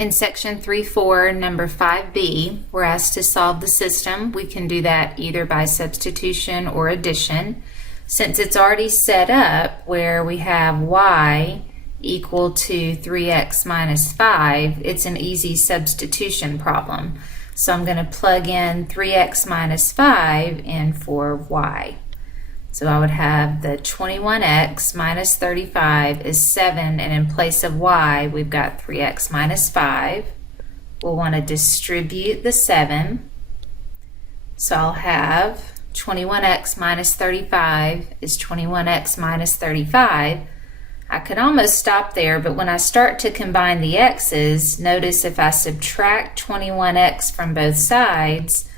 In section 3.4, number 5b, we're asked to solve the system. We can do that either by substitution or addition. Since it's already set up where we have y equal to 3x minus 5, it's an easy substitution problem. So I'm going to plug in 3x minus 5 in for y. So I would have the 21x minus 35 is 7, and in place of y, we've got 3x minus 5. We'll want to distribute the 7. So I'll have 21x minus 35 is 21x minus 35. I could almost stop there, but when I start to combine the x's, notice if I subtract 21x from both sides,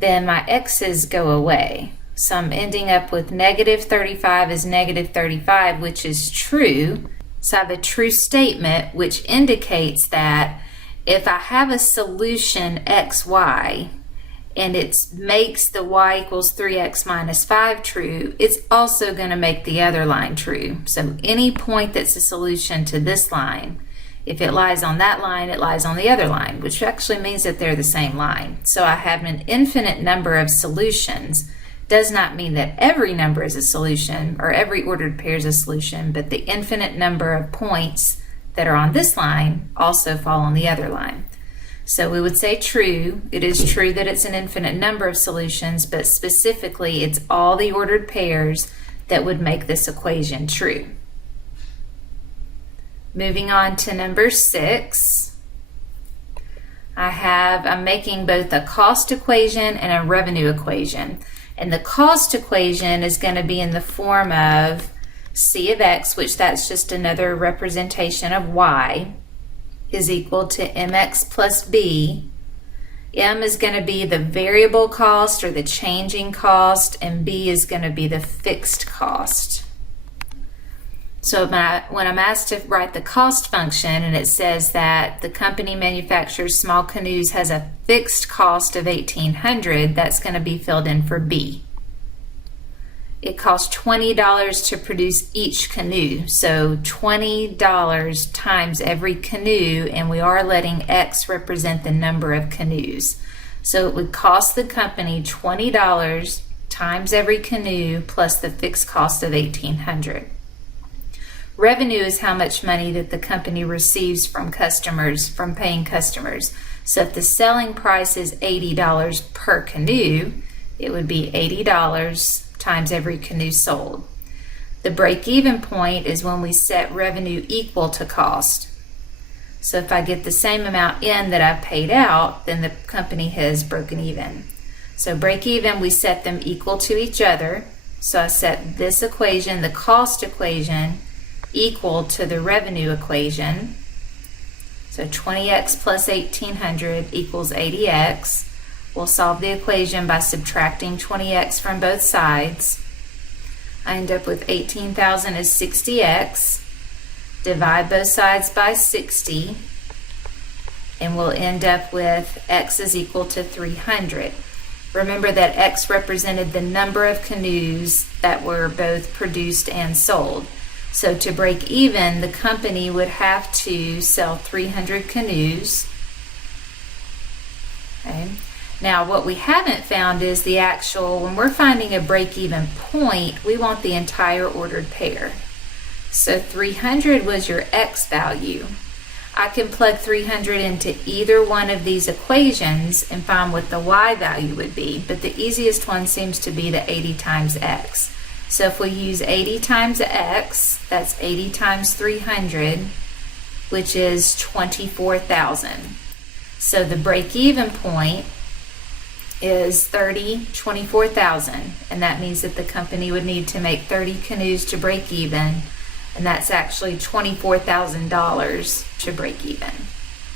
then my x's go away. So I'm ending up with negative 35 is negative 35, which is true. So I have a true statement, which indicates that if I have a solution xy, and it makes the y equals 3x minus 5 true, it's also going to make the other line true. So any point that's a solution to this line, if it lies on that line, it lies on the other line, which actually means that they're the same line. So I have an infinite number of solutions. Does not mean that every number is a solution or every ordered pair is a solution, but the infinite number of points that are on this line also fall on the other line. So we would say true. It is true that it's an infinite number of solutions, but specifically it's all the ordered pairs that would make this equation true. Moving on to number 6. I'm making both a cost equation and a revenue equation. And the cost equation is going to be in the form of c of x, which that's just another representation of y, is equal to mx plus b. M is going to be the variable cost or the changing cost, and b is going to be the fixed cost. So when I'm asked to write the cost function and it says that the company manufactures small canoes has a fixed cost of $1,800, that's going to be filled in for B. It costs $20 to produce each canoe, so $20 times every canoe, and we are letting X represent the number of canoes. So it would cost the company $20 times every canoe plus the fixed cost of $1,800. Revenue is how much money that the company receives from customers, from paying customers. So if the selling price is $80 per canoe, it would be $80 times every canoe sold. The break-even point is when we set revenue equal to cost. So if I get the same amount in that I've paid out, then the company has broken even. So break-even, we set them equal to each other. So I set this equation, the cost equation, equal to the revenue equation. So 20x plus 1,800 equals 80x. We'll solve the equation by subtracting 20x from both sides. I end up with 18,000 is 60x. Divide both sides by 60, and we'll end up with x is equal to 300. Remember that x represented the number of canoes that were both produced and sold. So to break even, the company would have to sell 300 canoes. Okay. Now what we haven't found is the actual, when we're finding a break-even point, we want the entire ordered pair. So 300 was your x value. I can plug 300 into either one of these equations and find what the y value would be, but the easiest one seems to be the 80 times x. So if we use 80 times x, that's 80 times 300, which is 24,000. So the break-even point is 24,000, and that means that the company would need to make 30 canoes to break even, and that's actually $24,000 to break even.